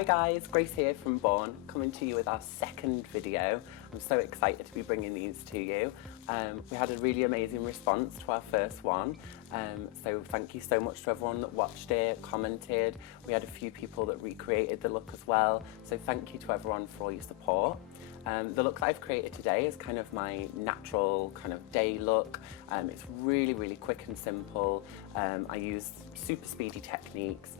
Hi guys, Grace here from Born, coming to you with our second video. I'm so excited to be bringing these to you. We had a really amazing response to our first one, so thank you so much to everyone that watched it, commented. We had a few people that recreated the look as well, so thank you to everyone for all your support. The look that I've created today is kind of my natural kind of day look. It's really quick and simple. I use super speedy techniques.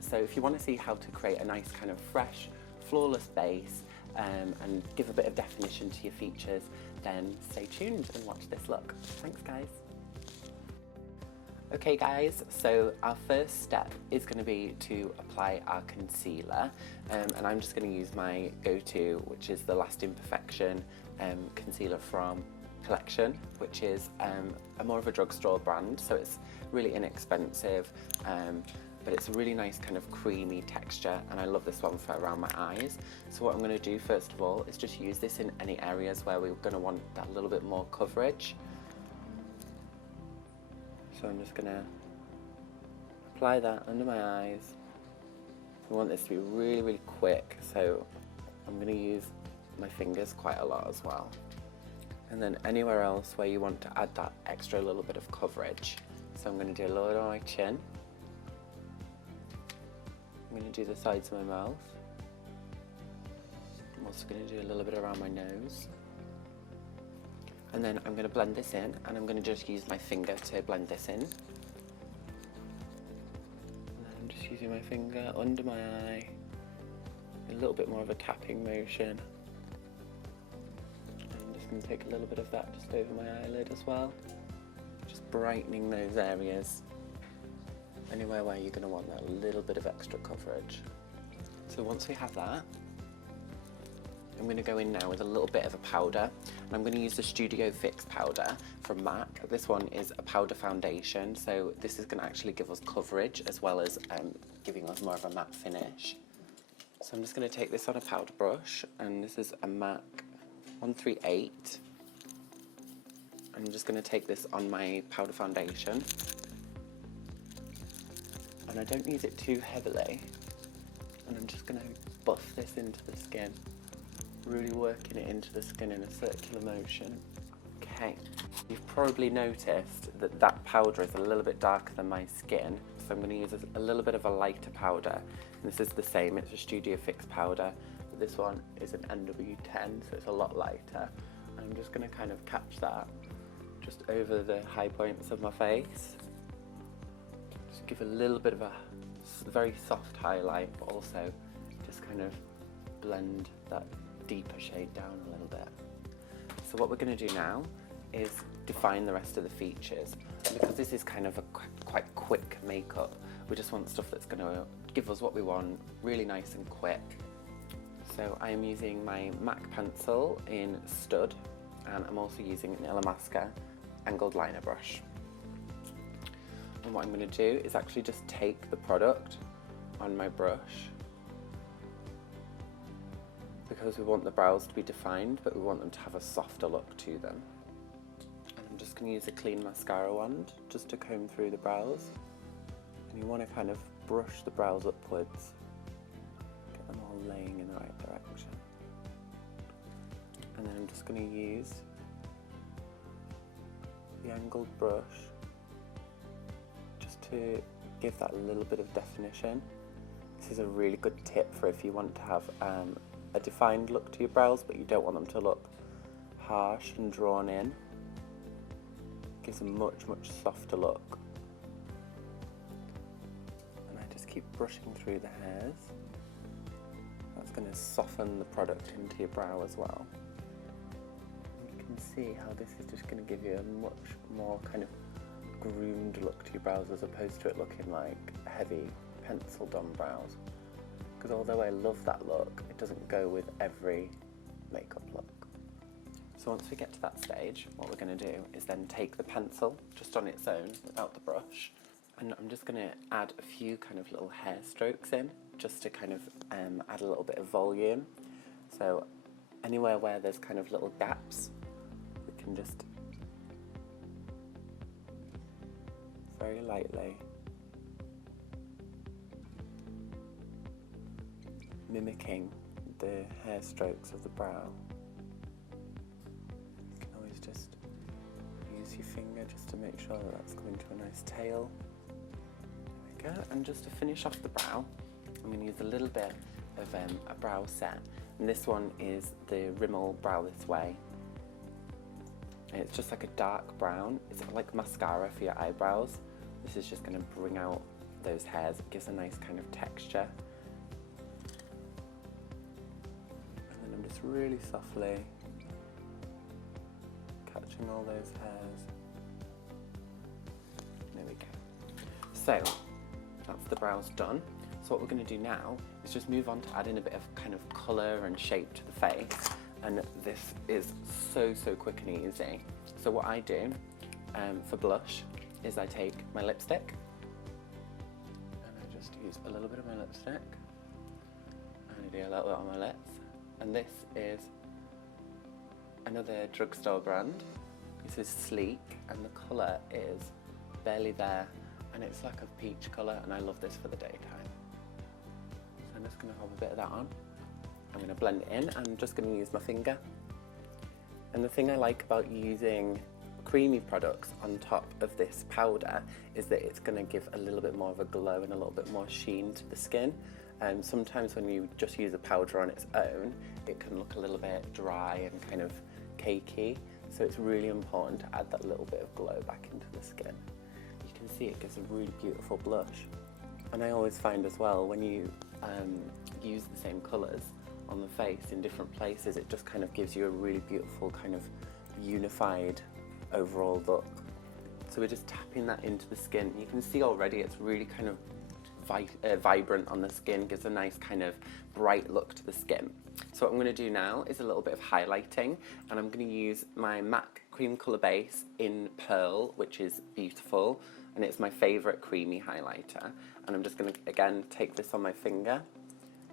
So if you want to see how to create a nice kind of fresh, flawless base and give a bit of definition to your features, then stay tuned and watch this look. Thanks guys. Okay guys, so our first step is going to be to apply our concealer, and I'm just going to use my go-to, which is the Last Imperfection concealer from Collection, which is a more of a drugstore brand, so it's really inexpensive, but it's a really nice kind of creamy texture, and I love this one for around my eyes. So what I'm going to do first of all is just use this in any areas where we're going to want that little bit more coverage. So I'm just going to apply that under my eyes. We want this to be really quick, so I'm going to use my fingers quite a lot as well. And then anywhere else where you want to add that extra little bit of coverage. So I'm going to do a little bit on my chin. I'm going to do the sides of my mouth. I'm also going to do a little bit around my nose. And then I'm going to blend this in, and I'm going to just use my finger to blend this in. And then I'm just using my finger under my eye, a little bit more of a tapping motion. And I'm just going to take a little bit of that just over my eyelid as well, just brightening those areas, anywhere where you're going to want that little bit of extra coverage. So once we have that, I'm going to go in now with a little bit of a powder, and I'm going to use the Studio Fix powder from MAC. This one is a powder foundation, so this is going to actually give us coverage as well as giving us more of a matte finish. So I'm just going to take this on a powder brush, and this is a MAC 138. I'm just going to take this on my powder foundation, and I don't use it too heavily, and I'm just going to buff this into the skin. Really working it into the skin in a circular motion. Okay, you've probably noticed that that powder is a little bit darker than my skin, so I'm going to use a little bit of a lighter powder. And this is the same, it's a Studio Fix powder, but this one is an NW10, so it's a lot lighter. I'm just going to kind of catch that just over the high points of my face. Just give a little bit of a very soft highlight, but also just kind of blend that deeper shade down a little bit. So what we're going to do now is define the rest of the features. And because this is kind of a quite quick makeup, we just want stuff that's going to give us what we want, really nice and quick. So I am using my MAC pencil in Stud, and I'm also using an Mascara angled liner brush. And what I'm going to do is actually just take the product on my brush, because we want the brows to be defined, but we want them to have a softer look to them. And I'm just going to use a clean mascara wand just to comb through the brows. And you want to kind of brush the brows upwards, get them all laying in the right direction. And then I'm just going to use the angled brush just to give that little bit of definition. This is a really good tip for if you want to have a defined look to your brows, but you don't want them to look harsh and drawn in. Gives a much softer look. And I just keep brushing through the hairs. That's going to soften the product into your brow as well. And you can see how this is just going to give you a much more kind of groomed look to your brows, as opposed to it looking like heavy penciled on brows. Because although I love that look, it doesn't go with every makeup look. So once we get to that stage, what we're going to do is then take the pencil just on its own without the brush, and I'm just going to add a few kind of little hair strokes in, just to kind of add a little bit of volume. So anywhere where there's kind of little gaps, we can just very lightly mimicking the hair strokes of the brow. You can always just use your finger just to make sure that that's coming to a nice tail. There we go. And just to finish off the brow, I'm going to use a little bit of a brow set. And this one is the Rimmel Brow This Way. And it's just like a dark brown. It's like mascara for your eyebrows. This is just going to bring out those hairs. It gives a nice kind of texture. And then I'm just really softly catching all those hairs. There we go. So that's the brows done. So what we're going to do now is just move on to adding a bit of kind of colour and shape to the face. And this is so quick and easy. So what I do for blush is I take my lipstick and I just use a little bit of my lipstick and I do a little bit on my lips. And this is another drugstore brand. This is Sleek and the colour is barely there and it's like a peach colour and I love this for the daytime. So I'm just going to have a bit of that on. I'm going to blend it in and I'm just going to use my finger. And the thing I like about using creamy products on top of this powder is that it's going to give a little bit more of a glow and a little bit more sheen to the skin. Sometimes when you just use a powder on its own, it can look a little bit dry and kind of cakey. So it's really important to add that little bit of glow back into the skin. You can see it gives a really beautiful blush. And I always find as well, when you use the same colours on the face in different places, it just kind of gives you a really beautiful kind of unified overall look. So we're just tapping that into the skin. You can see already it's really kind of vibrant on the skin, gives a nice kind of bright look to the skin. So what I'm going to do now is a little bit of highlighting, and I'm going to use my MAC cream colour base in Pearl, which is beautiful, and it's my favourite creamy highlighter. And I'm just going to again take this on my finger,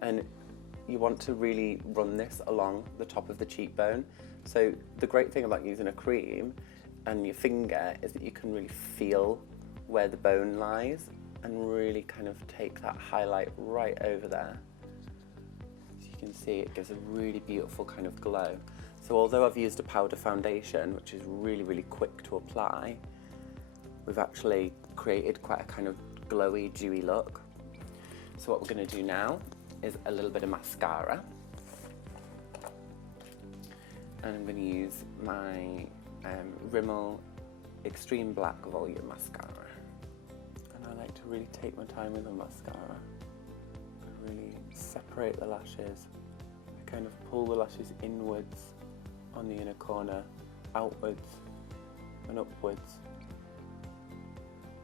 and you want to really run this along the top of the cheekbone. So the great thing about using a cream and your finger is that you can really feel where the bone lies and really kind of take that highlight right over there. As you can see, it gives a really beautiful kind of glow. So although I've used a powder foundation, which is really quick to apply, we've actually created quite a kind of glowy, dewy look. So what we're going to do now is a little bit of mascara. And I'm going to use my Rimmel Extreme Black Volume Mascara. And I like to really take my time with the mascara. I really separate the lashes. I kind of pull the lashes inwards on the inner corner, outwards and upwards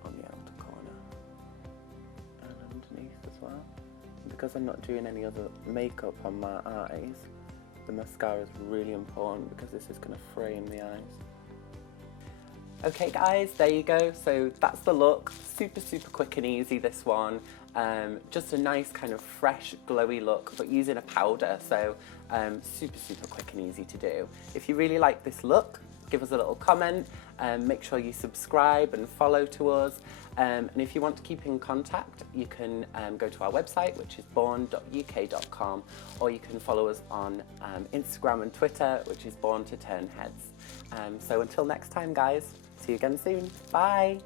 on the outer corner. And underneath as well. Because I'm not doing any other makeup on my eyes, the mascara is really important because this is going to frame the eyes. Okay guys, there you go. So that's the look. Super quick and easy, this one. Just a nice kind of fresh, glowy look, but using a powder. So super quick and easy to do. If you really like this look, give us a little comment. Make sure you subscribe and follow to us. And if you want to keep in contact, you can go to our website, which is born.uk.com, or you can follow us on Instagram and Twitter, which is Born to Turn Heads. So until next time, guys, see you again soon. Bye.